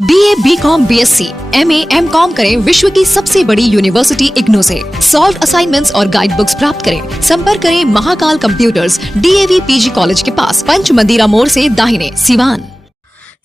BA, BCom, BSc, MA, MCom करें विश्व की सबसे बड़ी यूनिवर्सिटी इग्नू से। सॉल्व असाइनमेंट्स और गाइड बुक्स प्राप्त करें। संपर्क करें Mahakal computers, DAV PG college के पास, पंच मंदिरा मोड़ से दाहिने, सिवान।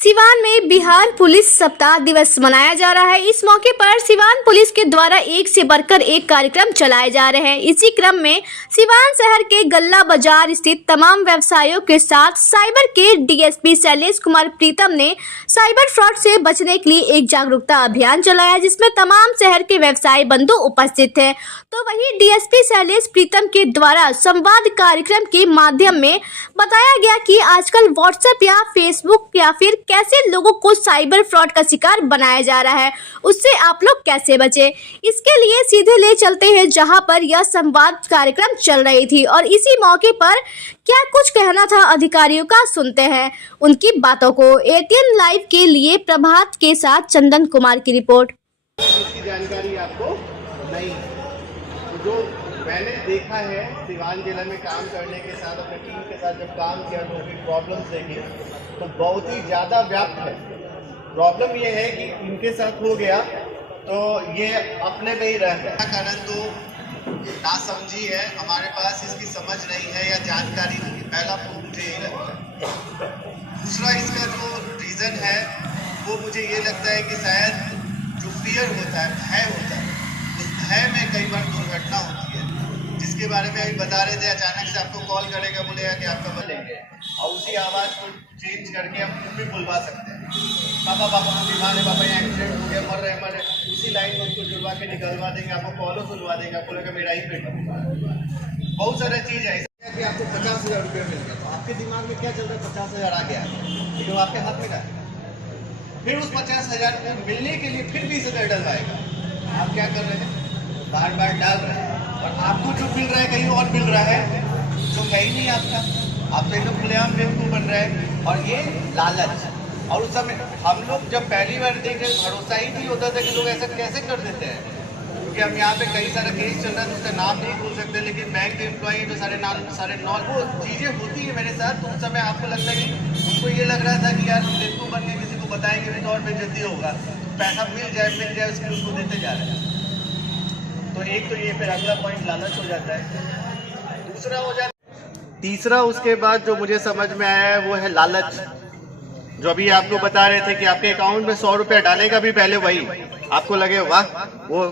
सिवान में बिहार पुलिस सप्ताह दिवस मनाया जा रहा है। इस मौके पर सिवान पुलिस के द्वारा एक से बढ़कर एक कार्यक्रम चलाए जा रहे हैं। इसी क्रम में सिवान शहर के गल्ला बाजार स्थित तमाम व्यवसायियों के साथ साइबर के DSP शैलेश कुमार प्रीतम ने साइबर फ्रॉड से बचने के लिए एक जागरूकता अभियान चलाया, जिसमें तमाम शहर के व्यवसायी बंधु उपस्थित थे। तो वहीं DSP शैलेश प्रीतम के द्वारा संवाद कार्यक्रम के माध्यम में बताया गया कि आजकल व्हाट्सएप या फेसबुक या फिर कैसे लोगों को साइबर फ्रॉड का शिकार बनाया जा रहा है, उससे आप लोग कैसे बचे। इसके लिए सीधे ले चलते हैं जहां पर यह संवाद कार्यक्रम चल रही थी और इसी मौके पर क्या कुछ कहना था अधिकारियों का, सुनते हैं उनकी बातों को। ATN लाइव के लिए प्रभात के साथ चंदन कुमार की रिपोर्ट। इसकी जानकारी आपको नहीं है। तो जो मैंने देखा है सिवान जिले में काम करने के साथ, अपनी टीम के साथ जब काम किया तो भी प्रॉब्लम्स देखी तो बहुत ही ज़्यादा व्याप्त है। प्रॉब्लम ये है कि इनके साथ हो गया तो ये अपने में ही रह गया। कारण तो नासमझी है, हमारे पास इसकी समझ नहीं है या जानकारी नहीं है। पहला तो मुझे यही लगता है। दूसरा इसका जो रीज़न है वो मुझे ये लगता है कि शायद जो फियर होता है, भय होता है, उस भय में कई बार दुर्घटना होती है, जिसके बारे में अभी बता रहे थे। अचानक से आपको कॉल करेगा, बोलेगा कि आपका बोलेंगे और उसी आवाज़ को चेंज करके हम खुद भी बुलवा सकते हैं। पापा को बीमार है, पापा यहाँ एक्सीडेंट हो गया, मर रहे, उसी लाइन में उसको जुड़वा के निकलवा देंगे। आपको कॉलों सुलवा देंगे, आपको लगा मेरा ही पेट है। बहुत सारी चीज़ है कि आपको 50,000 रुपये मिल गया तो आपके दिमाग में क्या चल रहा है, 50,000 आ गया लेकिन वो आपके हाथ में का है। फिर उस 50,000 रुपये मिलने के लिए फिर 20,000 डलवाएगा। आप क्या कर रहे हैं, बार बार डाल रहे हैं और आपको जो मिल रहा है कहीं और मिल रहा है जो कहीं नहीं आपका। आप तो एकदम खुलेआम बेवकूफ़ बन रहे हैं। और ये लालच, और उस समय हम लोग जब पहली बार देखे भरोसा ही नहीं होता था कि लोग ऐसा कैसे कर देते हैं। क्योंकि हम यहाँ पे कई सारा केस चल रहा है तो उसका नाम नहीं बोल सकते, लेकिन बैंक के एम्प्लॉई तो सारे नाम सारे नॉन वो चीज़ें होती है मेरे साथ। तो उस समय आपको लगता है कि उनको ये लग रहा था कि यार हम बेवकूफ़ बन के किसी को बताएंगे भी तो और बेइज्जती होगा, तो पैसा मिल जाए उसके उसको देते जा रहे हैं। तो एक तो ये फिर अगला पॉइंट लालच हो जाता है। दूसरा हो जाता है, तीसरा उसके बाद जो मुझे समझ में आया है वो है लालच। जो अभी आपको बता रहे थे कि आपके अकाउंट में 100 रुपया डालेगा भी पहले वही आपको लगे वाह, वो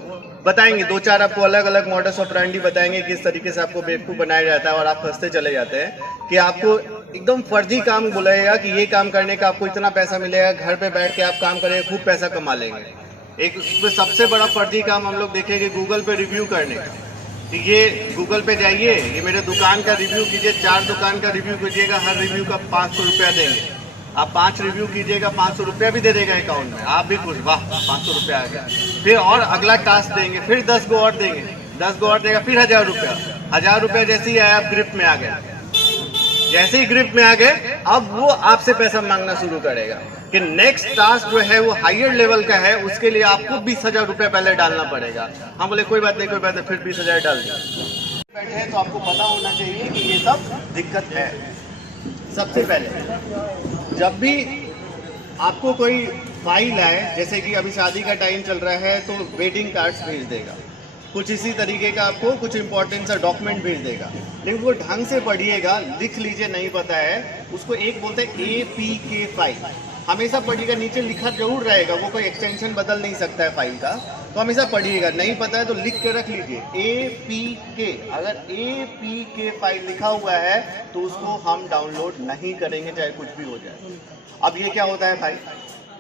बताएंगे 2-4 आपको अलग अलग मॉडल्स ऑपरेंडी बताएंगे किस तरीके से आपको बेवकूफ़ बनाया जाता है और आप फंसते चले जाते हैं कि आपको एकदम फर्जी काम बोलेगा कि ये काम करने का आपको इतना पैसा मिलेगा, घर पे बैठ के आप काम करेंगे खूब पैसा कमा लेंगे। एक उसमें सबसे बड़ा फर्जी काम हम लोग देखेंगे गूगल पे रिव्यू करने का। तो ये गूगल पे जाइए, ये मेरे दुकान का रिव्यू कीजिए, 4 दुकान का रिव्यू कीजिएगा, हर रिव्यू का 500 रुपया देंगे। आप 5 रिव्यू कीजिएगा, 500 रुपया भी दे देगा अकाउंट में, आप भी खुश, वाह 500 रुपया आ गया। फिर और अगला टास्क देंगे, फिर 10 गो और देंगे, 10 गो और देगा, फिर 1000 रुपया। 1000 रुपया जैसे ही आया आप ग्रिप में आ गए। जैसे ही ग्रिप में आ गए अब वो आपसे पैसा मांगना शुरू करेगा कि नेक्स्ट टास्क जो है वो हायर लेवल का है, उसके लिए आपको 20,000 रुपया पहले डालना पड़ेगा। हम बोले कोई बात नहीं, कोई बात नहीं, फिर 20,000 डाल दिया। बैठे तो आपको पता होना चाहिए कि ये सब दिक्कत है। सबसे पहले जब भी आपको कोई फाइल आए, जैसे कि अभी शादी का टाइम चल रहा है तो वेडिंग कार्ड्स भेज देगा, कुछ इसी तरीके का आपको कुछ इंपॉर्टेंट सा डॉक्यूमेंट भेज देगा, लेकिन वो ढंग से पढ़िएगा, लिख लीजिए, नहीं पता है उसको एक बोलते हैं APK फाइल। हमेशा पढ़िएगा, नीचे लिखा जरूर रहेगा, वो कोई एक्सटेंशन बदल नहीं सकता है फाइल का, तो हमेशा पढ़िएगा। नहीं पता है तो लिख के रख लीजिए APK। अगर APK फाइल लिखा हुआ है तो उसको हम डाउनलोड नहीं करेंगे चाहे कुछ भी हो जाए। अब ये क्या होता है भाई,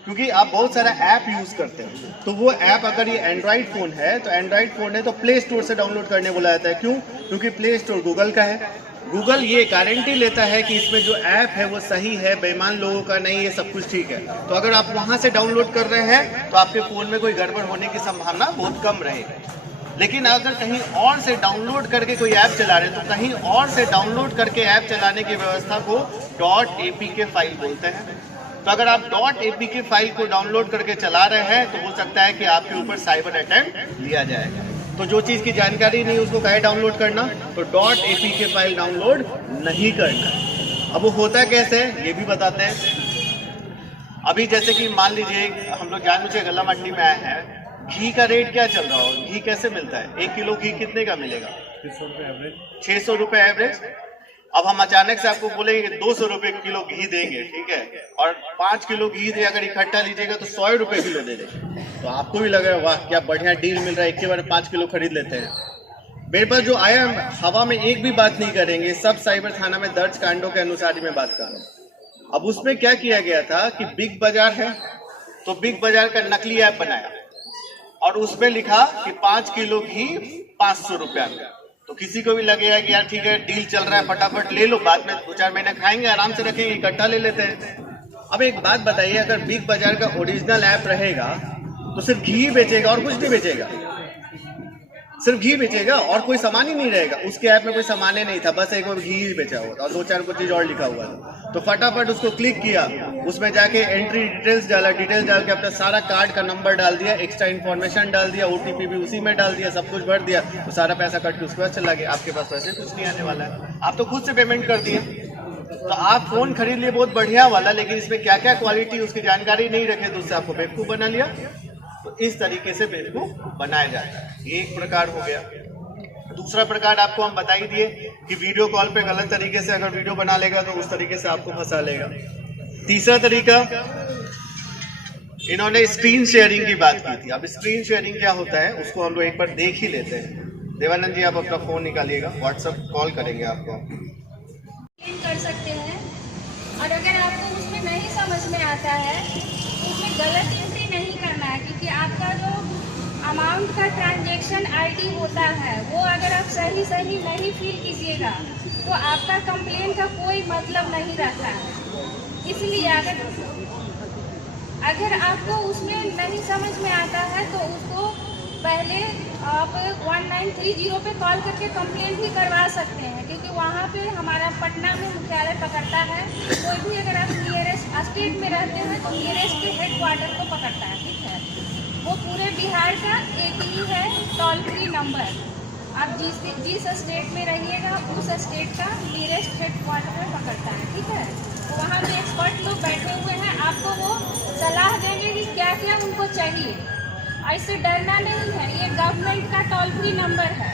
क्योंकि आप बहुत सारा ऐप यूज़ करते हैं, तो वो ऐप अगर ये एंड्रॉयड फ़ोन है तो एंड्रॉयड फ़ोन है तो प्ले स्टोर से डाउनलोड करने बोला जाता है। क्यों? क्योंकि प्ले स्टोर गूगल का है। गूगल ये गारंटी लेता है कि इसमें जो ऐप है वो सही है, बेईमान लोगों का नहीं, ये सब कुछ ठीक है। तो अगर आप वहाँ से डाउनलोड कर रहे हैं तो आपके फ़ोन में कोई गड़बड़ होने की संभावना बहुत कम रहेगी। लेकिन अगर कहीं और से डाउनलोड करके कोई ऐप चला रहे हैं तो कहीं और से डाउनलोड करके ऐप चलाने की व्यवस्था को .apk फाइल बोलते हैं। तो अगर आप .apk फाइल को डाउनलोड करके चला रहे हैं तो हो सकता है कि आपके ऊपर साइबर अटैक लिया जाएगा। तो जो चीज़ की जानकारी नहीं उसको कहे डाउनलोड करना, तो .apk फाइल डाउनलोड नहीं करना। अब वो होता कैसे ये भी बताते हैं। अभी जैसे कि मान लीजिए हम लोग जान मुझे गल्ला मंडी में आए हैं, घी का रेट क्या चल रहा हो, घी कैसे मिलता है? 1 किलो घी कितने का मिलेगा? 600 रुपये एवरेज। अब हम अचानक से आपको बोलेंगे 200 रुपये किलो घी देंगे, ठीक है, और 5 किलो घी दे अगर इकट्ठा लीजिएगा तो 100 रुपये किलो दे देंगे, तो आपको भी लगेगा वाह क्या बढ़िया डील मिल रहा है, एक के बार 5 किलो खरीद लेते हैं। मेरे पास जो आया हवा में एक भी बात नहीं करेंगे, सब साइबर थाना में दर्ज कांडों के अनुसार ही मैं बात कर रहा हूँ। अब उसमें क्या किया गया था कि बिग बाजार है तो बिग बाजार का नकली ऐप बनाया और उसमें लिखा कि 5 किलो घी 500 रुपया में। तो किसी को भी लगेगा कि यार ठीक है डील चल रहा है, फटाफट ले लो, बाद में 2-4 महीने खाएंगे, आराम से रखेंगे, इकट्ठा ले लेते हैं। अब एक बात बताइए, अगर बिग बाजार का ओरिजिनल ऐप रहेगा तो सिर्फ घी बेचेगा और कुछ नहीं बेचेगा, सिर्फ घी बेचेगा और कोई सामान ही नहीं रहेगा। उसके ऐप में कोई सामान ही नहीं था, बस एक घी ही बेचा हुआ था और 2-4 कुछ चीज और लिखा हुआ था। तो फटाफट उसको क्लिक किया, उसमें जाके एंट्री डिटेल्स डाला, डिटेल्स डाल के अपना सारा कार्ड का नंबर डाल दिया, एक्स्ट्रा इन्फॉर्मेशन डाल दिया, OTP भी उसी में डाल दिया, सब कुछ भर दिया, तो सारा पैसा कट के उसके बाद चला गया। आपके पास पैसे कुछ नहीं आने वाला है, आप तो खुद से पेमेंट कर दिए। तो आप फोन खरीद लिए बहुत बढ़िया वाला, लेकिन इसमें क्या क्या क्वालिटी उसकी जानकारी नहीं रखे तो उससे आपको बेवकूफ़ बना लिया। तो इस तरीके से बेवकूफ़ बनाया जाता है, ये एक प्रकार हो गया। दूसरा प्रकार आपको हम बता ही दिए कि वीडियो कॉल पे गलत तरीके से अगर वीडियो बना लेगा तो उस तरीके से आपको फंसा लेगा। तीसरा तरीका, इन्होंने स्क्रीन शेयरिंग की बात की थी। अब स्क्रीन शेयरिंग क्या होता है उसको हम लोग एक बार देख ही लेते हैं। देवानंद जी आप अपना फोन निकालिएगा, व्हाट्सएप कॉल करेंगे आपको। कर सकते हैं, और अगर आपको उसमें नहीं समझ में आता है तो उसमें गलत एंट्री नहीं करना है, क्योंकि आपका जो अमाउंट का ट्रांजैक्शन ID होता है वो अगर आप सही नहीं फिल कीजिएगा तो आपका कंप्लेन का कोई मतलब नहीं रहता है। इसलिए अगर आपको उसमें नहीं समझ में आता है तो उसको पहले आप 1930 पे कॉल करके कंप्लेन भी करवा सकते हैं, क्योंकि वहाँ पे हमारा पटना में मुख्यालय पकड़ता है। कोई भी अगर आप नियरेस्ट स्टेट में रहते हैं तो नियरेस्ट के हेडक्वार्टर को पकड़ता है, ठीक है। वो पूरे बिहार का एक ही है टोल फ्री नंबर। आप जिस स्टेट में रहिएगा उस स्टेट का नियरेस्ट हेडक्वार्टर में पकड़ता है, ठीक है। तो वहाँ पे एक्सपर्ट लोग बैठे हुए हैं, आपको वो सलाह देंगे कि क्या क्या उनको चाहिए। ऐसे डरना नहीं है, ये गवर्नमेंट का टोल फ्री नंबर है,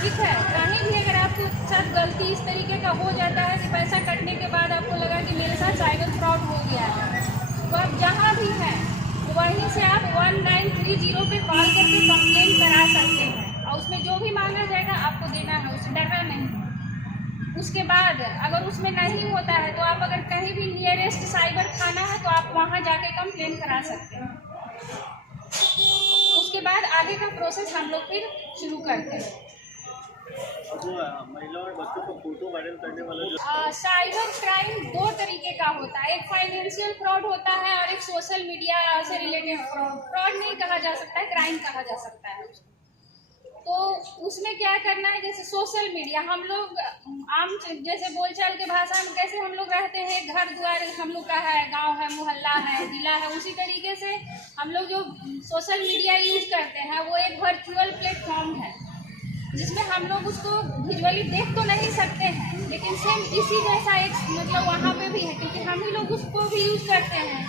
ठीक है। कहीं भी अगर आपके साथ गलती इस तरीके का हो जाता है कि पैसा कटने के बाद आपको लगा कि मेरे साथ साइबर फ्रॉड हो गया है, तो आप जहाँ भी हैं वहीं से आप 1930 पे कॉल करके कंप्लेन करा सकते हैं, और उसमें जो भी मांगा जाएगा आपको देना है, उससे डरना नहीं। उसके बाद अगर उसमें नहीं होता है तो आप अगर कहीं भी नियरेस्ट साइबर थाना है तो आप वहाँ जाके कंप्लेन करा सकते हैं। उसके बाद आगे का प्रोसेस हम लोग फिर शुरू करते हैं। महिला और बच्चों को फोटो वायरल करने वाला साइबर क्राइम 2 तरीके का होता है, एक फाइनेंशियल फ्रॉड होता है और एक सोशल मीडिया से रिलेटेड फ्रॉड। फ्रॉड नहीं कहा जा सकता है, क्राइम कहा जा सकता है। तो उसमें क्या करना है, जैसे सोशल मीडिया हम लोग आम जैसे बोलचाल के भाषा में कैसे हम लोग रहते हैं, घर द्वार हम लोग का है, गांव है, मोहल्ला है, जिला है, उसी तरीके से हम लोग जो सोशल मीडिया यूज करते हैं वो एक वर्चुअल प्लेटफॉर्म है, जिसमें हम लोग उसको विजुअली देख तो नहीं सकते हैं, लेकिन सेम इसी जैसा एक मतलब वहाँ पे भी है, क्योंकि हम ही लोग उसको भी यूज करते हैं।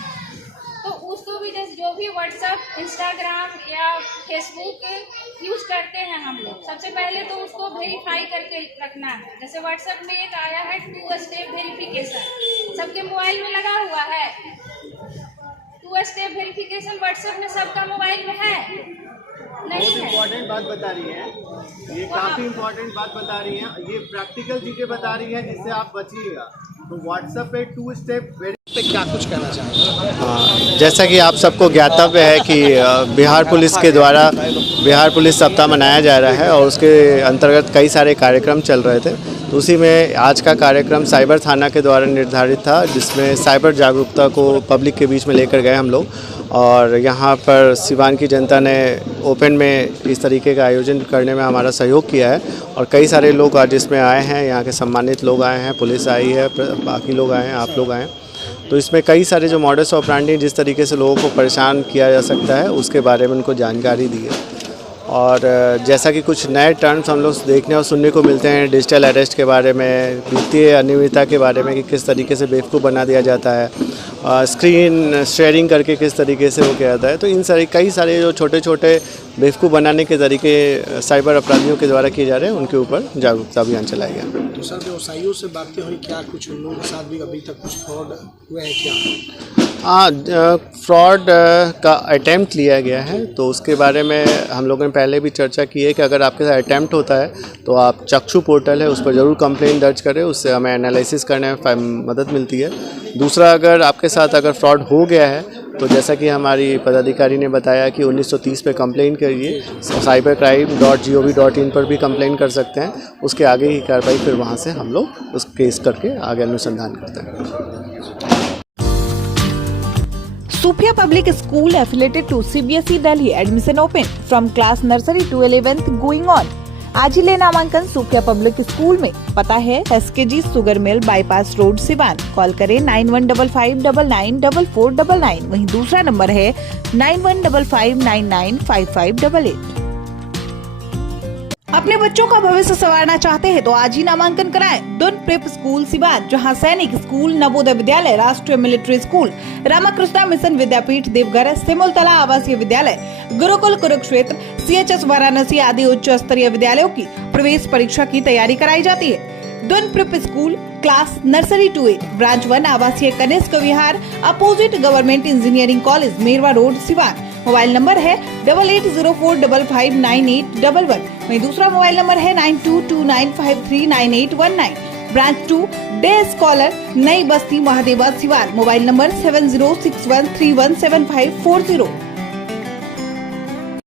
तो उसको भी जैसे जो भी व्हाट्सएप, इंस्टाग्राम या फेसबुक यूज करते हैं हम लोग, सबसे पहले तो उसको वेरीफाई करके रखना है। जैसे व्हाट्सएप में एक आया है 2 स्टेप वेरिफिकेशन, सबके मोबाइल में लगा हुआ है। 2 स्टेप वेरिफिकेशन व्हाट्सएप में सबका मोबाइल में है नहीं है। इम्पोर्टेंट बात बता रही है, ये काफी इम्पोर्टेंट बात बता रही है, ये प्रैक्टिकल चीजें बता रही है जिससे आप बचिएगा। तो व्हाट्सएप पे 2 स्टेप पे क्या कुछ कहना चाहेंगे? हाँ, जैसा कि आप सबको ज्ञातव्य है कि बिहार पुलिस के द्वारा बिहार पुलिस सप्ताह मनाया जा रहा है और उसके अंतर्गत कई सारे कार्यक्रम चल रहे थे। तो उसी में आज का कार्यक्रम साइबर थाना के द्वारा निर्धारित था, जिसमें साइबर जागरूकता को पब्लिक के बीच में लेकर गए हम लोग। और यहाँ पर सिवान की जनता ने ओपन में इस तरीके का आयोजन करने में हमारा सहयोग किया है और कई सारे लोग आज इसमें आए हैं, यहाँ के सम्मानित लोग आए हैं, पुलिस आई है, बाकी लोग आए हैं, आप लोग आए हैं। तो इसमें कई सारे जो मॉडस ऑपरेंडी जिस तरीके से लोगों को परेशान किया जा सकता है उसके बारे में उनको जानकारी दी है। और जैसा कि कुछ नए टर्म्स हम लोग देखने और सुनने को मिलते हैं डिजिटल अरेस्ट के बारे में, वित्तीय अनियमितता के बारे में कि किस तरीके से बेवकूफ़ बना दिया जाता है, स्क्रीन शेयरिंग करके किस तरीके से वो किया जाता है। तो इन सारे कई सारे जो छोटे छोटे बेवकूफ़ बनाने के तरीके साइबर अपराधियों के द्वारा किए जा रहे हैं, उनके ऊपर जागरूकता अभियान चलाया गया। तो सर व्यवसायियों से बातें हुई क्या, कुछ उन लोगों के साथ भी अभी तक कुछ फ्रॉड हुए हैं क्या? हाँ, फ्रॉड का अटैम्प्ट लिया गया है, तो उसके बारे में हम लोगों ने पहले भी चर्चा की है कि अगर आपके साथ अटैम्प्ट होता है तो आप चक्षु पोर्टल है उस पर ज़रूर कंप्लेंट दर्ज करें, उससे हमें एनालिसिस करने में मदद मिलती है। दूसरा, अगर आपके साथ अगर फ्रॉड हो गया है तो जैसा कि हमारी पदाधिकारी ने बताया कि 1930 पे कंप्लेन करिए, cybercrime.gov.in पर भी कंप्लेन कर सकते हैं। उसके आगे की कार्रवाई फिर वहाँ से हम लोग उस केस करके आगे अनुसंधान करते हैं। Sophia Public School affiliated to CBSE Delhi, admission open from class nursery to 11th going on। आज ही ले नामांकन सोफिया पब्लिक स्कूल में। पता है SKG sugar mill bypass road Siwan. Call करें 9155994499। वहीं दूसरा नंबर है 9155995588। अपने बच्चों का भविष्य संवारना चाहते हैं तो आज ही नामांकन कराएं। दुन प्रेप स्कूल सिवान, जहां सैनिक स्कूल, नवोदय विद्यालय, राष्ट्रीय मिलिट्री स्कूल, रामाकृष्णा मिशन विद्यापीठ देवघर, सिमुलतला आवासीय विद्यालय, गुरुकुल कुरुक्षेत्र, CHS वाराणसी आदि उच्च स्तरीय विद्यालयों की प्रवेश परीक्षा की तैयारी कराई जाती है। Doon prep school class nursery to 8, branch 1 आवासीय Kanishk Vihar, opposite government engineering college, Merwa road, Siwan. Mobile number है 8804559811। वहीं दूसरा मोबाइल नंबर है 9229539819। ब्रांच 2 डे स्कॉलर, नई बस्ती, महादेवा, सिवान। Mobile number 7061317540।